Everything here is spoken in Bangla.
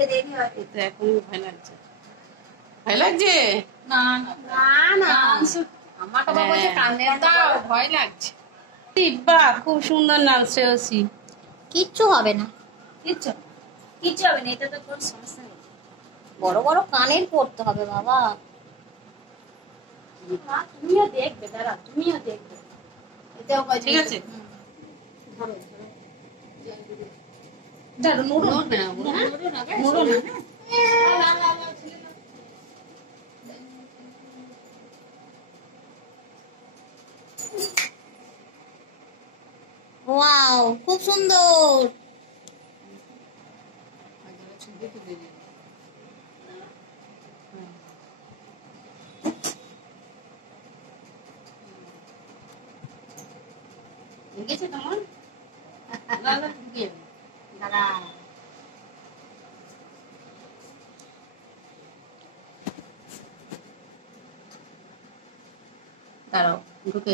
তো এখন ভয় লাগছে, ভয় লাগছে না না না না আমার বাবা বলছে কানের দাও, ভয় লাগছে। বাহ, খুব সুন্দর নাম শ্রেয়সী। কিচ্ছু হবে না, কিচ্ছু কিচ্ছু হবে না, এটা তো কোনো সমস্যা নেই। বড় বড় কানের পড়তে হবে বাবা। মা তুমিও দেখবে, দাঁড়া তুমিও দেখবে। এটাও ঠিক আছে, ধরো ধরো মুড়ো নড়বে না, মুড়ো না। ওয়াও, খুব সুন্দর। ছবি তুলে দিন। লেগেছে তোমার? না না, ঢুকিয়ে দিন। দাঁড়া দাঁড়াও, ঢুকে